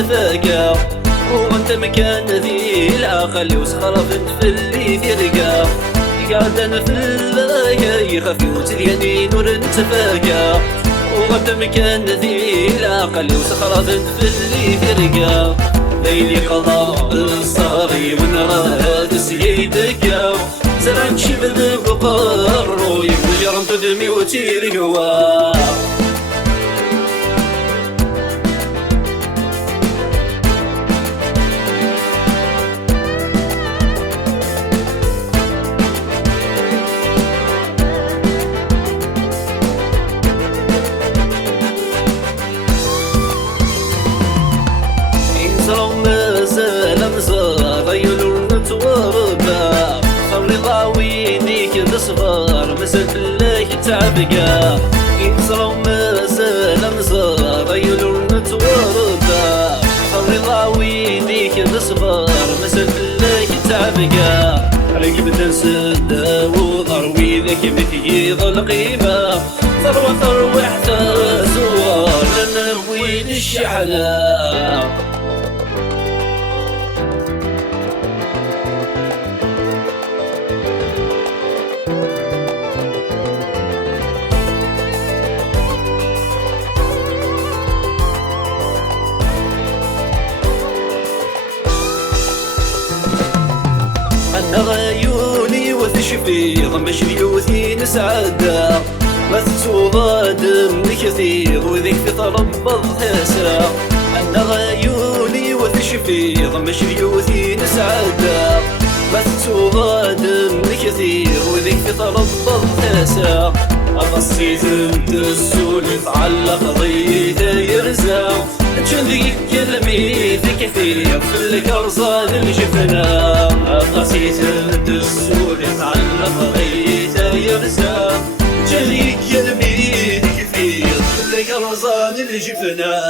سفاقة، وانت مكان ذي العقل وسخرفت في اللي في رقا. قاعد انا في اللاقي خفيوت اليدي نور انتفاقة، وانت مكان ذي العقل وسخرفت في اللي في رقا. ليلي قضاء الصاري من راد سيدك، زرعت شبل بقر ويجرم تدمي وتيرقوا. مازال مزار يلون تواربا، خلي ضاوينيك تصغر مازال بالله تعبقا. ينصرو مازال مزار يلون تواربا، خلي ضاوينيك تصغر مازال بالله تعبقا. رقبت نسد وضروي ذاك مثيض القيمة، ثروة حتى زوار لنروي الشحنة. غيوني وتشفيض مش بيوتي نسعدا، ما تتوضاد من كثير وذيك تتربض تاسرة. أنا غيوني وتشفيض مش بيوتي نسعدا، ما تتوضاد من كثير وذيك تتربض تاسرة. أبصيت الدسول يتعلق ضيته يرزق، تشذيك كلميت كثير في الكرزان الجفنا. أبصيت الدسول يتعلق ضيته يرزق، تشذيك كلميت كثير في الكرزان الجفنا.